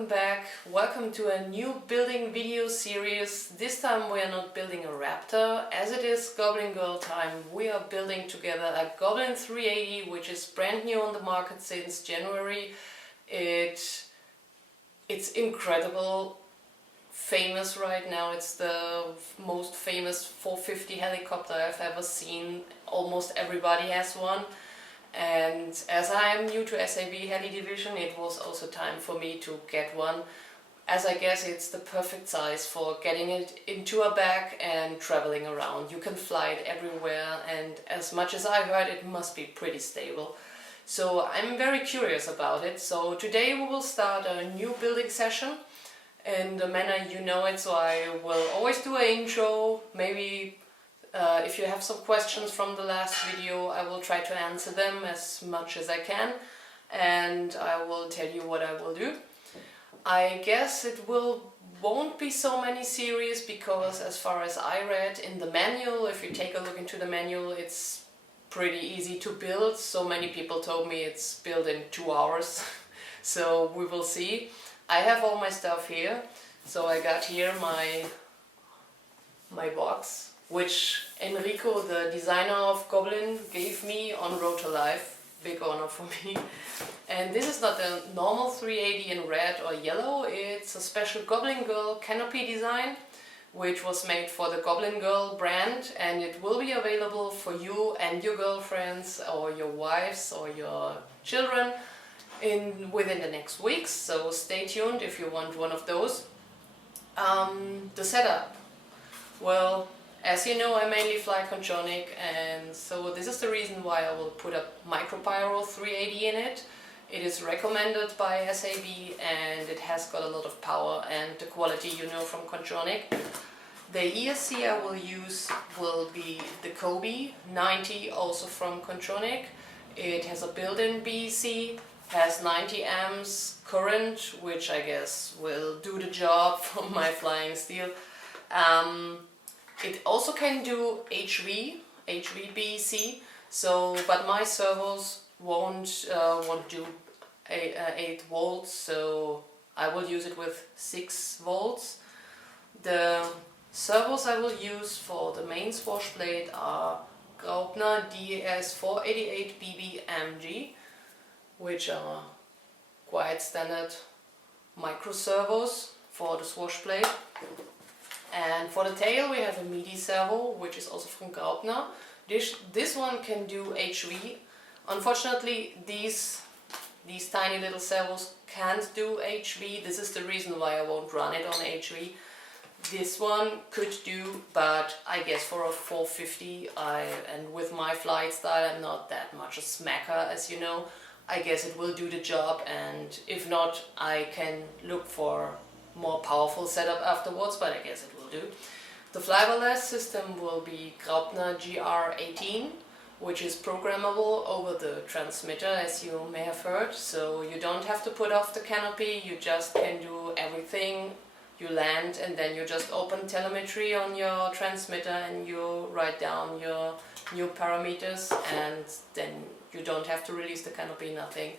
welcome back. Welcome to a new building video series. This time we are not building a raptor, as it is Goblin Girl time. We are building together a Goblin 380, which is brand new on the market since January. It's incredible, famous right now. It's the most famous 450 helicopter I've ever seen. Almost everybody has one. And as I am new to SAB Heli division, it was also time for me to get one, as I guess it's the perfect size for getting it into a bag and traveling around. You can fly it everywhere, and as much as I heard, it must be pretty stable. So I'm very curious about it. So today we will start a new building session in the manner you know it. So I will always do an intro, maybe if you have some questions from the last video, I will try to answer them as much as I can, and I will tell you what I will do. I guess it won't be so many series, because as far as I read in the manual, if you take a look into the manual, it's pretty easy to build. So many people told me it's built in 2 hours. So we will see. I have all my stuff here. So I got here my box, which Enrico, the designer of Goblin, gave me on Road to Life. Big honor for me. And this is not a normal 380 in red or yellow, it's a special Goblin Girl canopy design, which was made for the Goblin Girl brand, and it will be available for you and your girlfriends or your wives or your children within the next weeks, so stay tuned if you want one of those. The setup. Well, as you know, I mainly fly Contronic, and so this is the reason why I will put a micropyro 380 in it. It is recommended by SAB, and it has got a lot of power and the quality you know from Contronic. The ESC I will use will be the Kobe 90, also from Contronic. It has a built-in BEC, has 90 amps current, which I guess will do the job for my flying steel. It also can do HV BEC, so but my servos won't do 8 volts, so I will use it with 6 volts. The servos I will use for the main swash blade are Goblin DAS 488 BB-MG, which are quite standard micro servos for the swash blade. And for the tail we have a MIDI servo, which is also from Goblin. This one can do HV. Unfortunately, these tiny little servos can't do HV. This is the reason why I won't run it on HV. This one could do, but I guess for a 450, and with my flight style, I'm not that much a smacker, as you know. I guess it will do the job, and if not, I can look for more powerful setup afterwards, but I guess it will do. The flybarless system will be Goblin GR18, which is programmable over the transmitter, as you may have heard, so you don't have to put off the canopy, you just can do everything. You land and then you just open telemetry on your transmitter and you write down your new parameters, and then you don't have to release the canopy, nothing.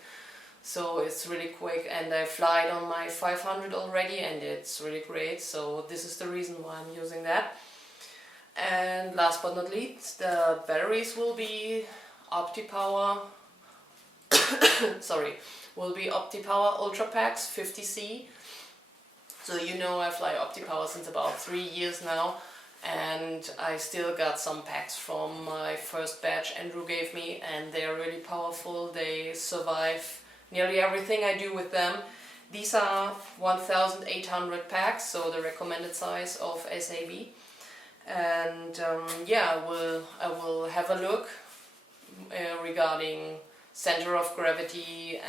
So it's really quick, and I fly it on my 500 already, and it's really great, so this is the reason why I'm using that. And last but not least, the batteries will be OptiPower will be OptiPower Ultra Packs 50C. So you know I fly OptiPower since about 3 years now, and I still got some packs from my first batch Andrew gave me, and they are really powerful. They survive nearly everything I do with them. These are 1,800 packs, so the recommended size of SAB. And yeah, I will have a look regarding center of gravity,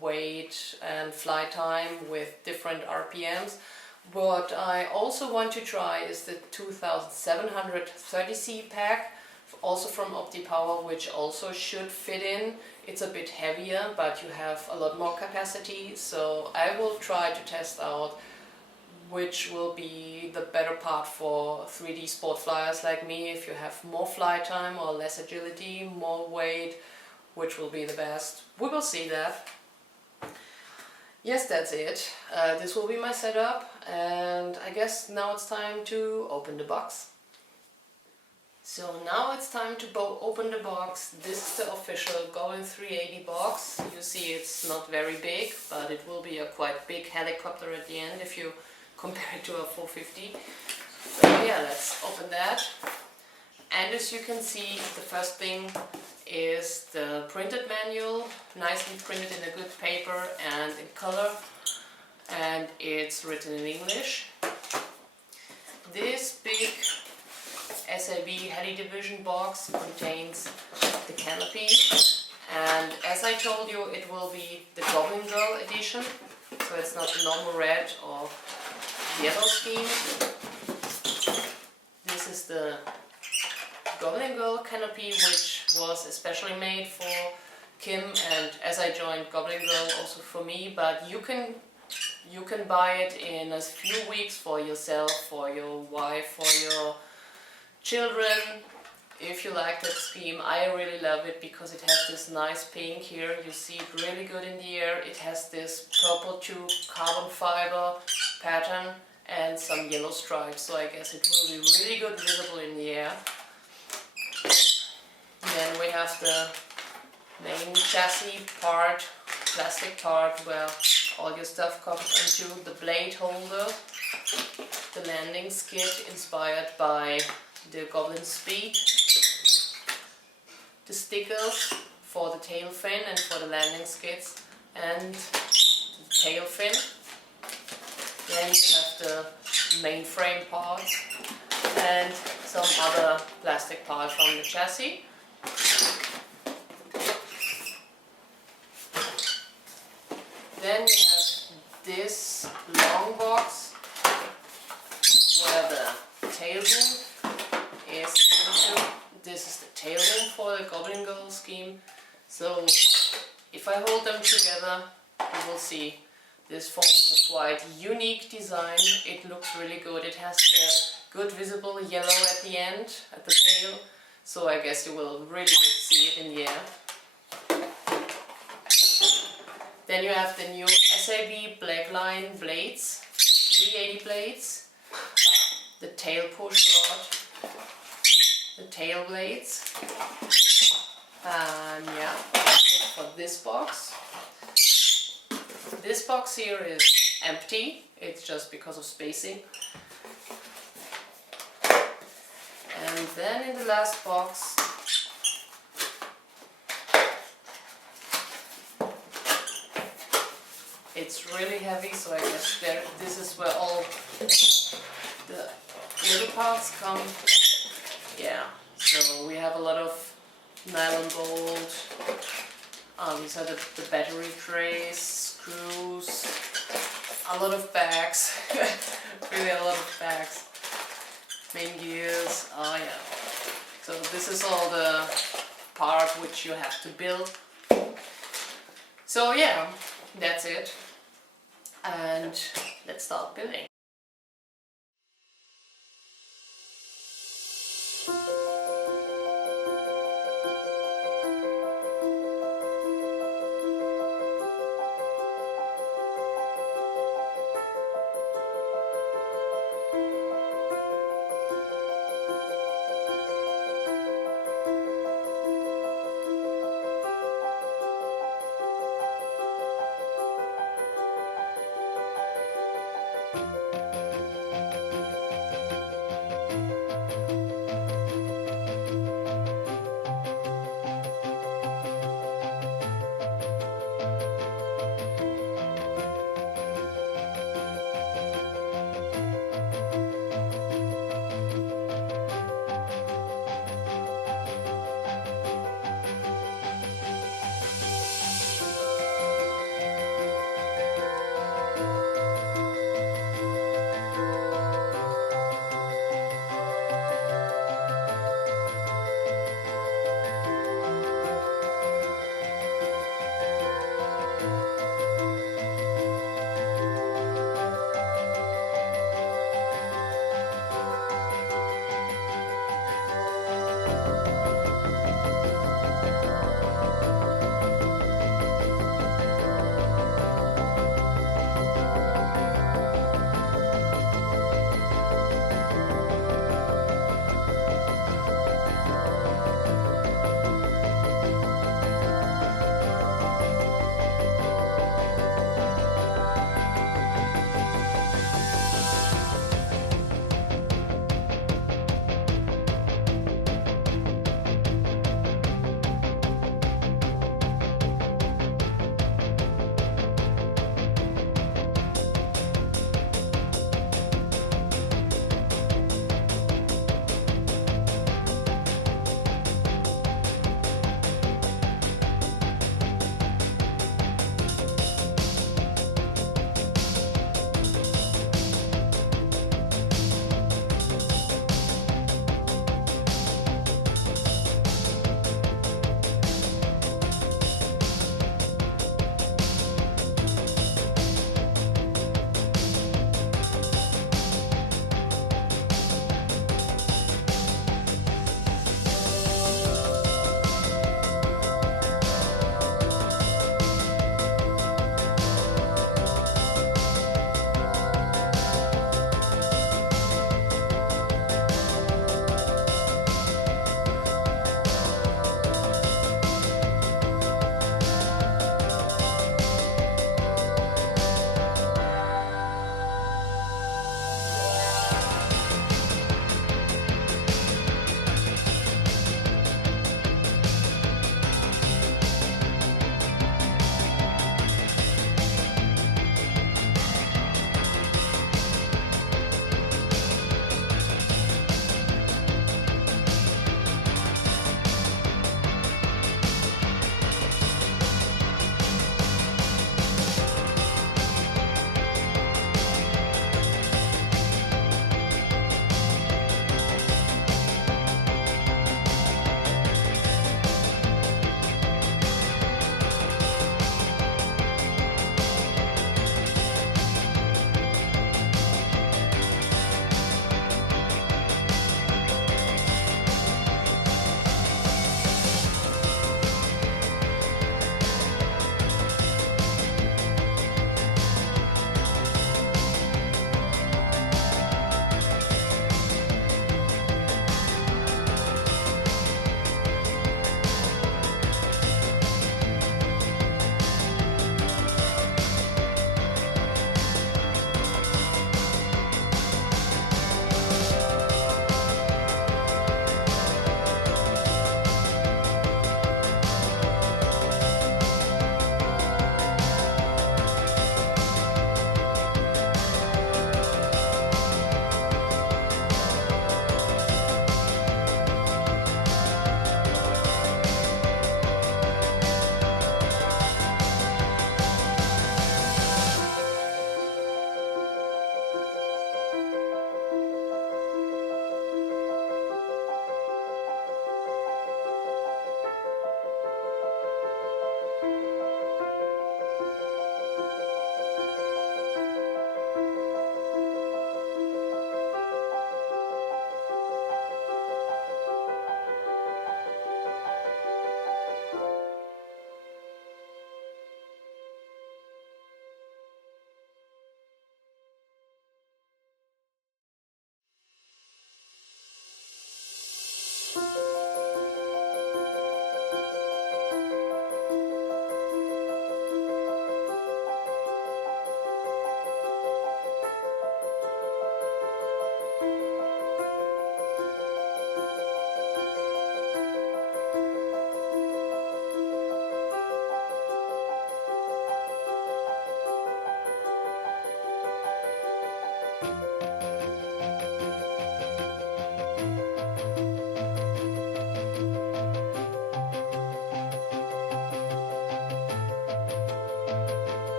weight and flight time with different RPMs. What I also want to try is the 2730C pack, also from OptiPower, which also should fit in. It's a bit heavier, but you have a lot more capacity, so I will try to test out which will be the better part for 3D sport flyers like me. If you have more flight time or less agility, more weight, which will be the best. We will see that. yes, that's it. This will be my setup, and I guess now it's time to open the box. So now it's time to open the box. This is the official Goblin 380 box. You see it's not very big, but it will be a quite big helicopter at the end if you compare it to a 450. So yeah, let's open that. And as you can see, the first thing is the printed manual, nicely printed in a good paper and in color, and it's written in English. This big SAB Heli Division box contains the canopy, and as I told you, it will be the Goblin Girl edition, so it's not the normal red or yellow scheme. This is the Goblin Girl canopy, which was especially made for Kim, and as I joined Goblin Girl, also for me, but you can buy it in a few weeks for yourself, for your wife, for your children, if you like that scheme. I really love it because it has this nice pink here, you see it really good in the air. It has this purple tube carbon fiber pattern and some yellow stripes, so I guess it will be really good visible in the air. Then we have the main chassis part, plastic part, where all your stuff comes into the blade holder, the landing skid inspired by the Goblin Speed, the stickers for the tail fin and for the landing skids, and the tail fin. Then you have the mainframe part and some other plastic part from the chassis. Then we have this long box where the tail boom is into. This is the tail boom for the Goblin Girl scheme. So if I hold them together, you will see this forms a quite unique design. It looks really good. It has the good visible yellow at the end, at the tail. So I guess you will really see it in the air. Then you have the new SAB Blackline blades, 380 blades, the tail push rod, the tail blades, and yeah, that's it for this box. This box here is empty, it's just because of spacing. And then in the last box, it's really heavy, so I guess this is where all the little parts come. Yeah, so we have a lot of nylon bolt, these are the battery trays, screws, a lot of bags, really a lot of bags, main gears, oh yeah. So this is all the part which you have to build. So yeah, that's it. And let's start building.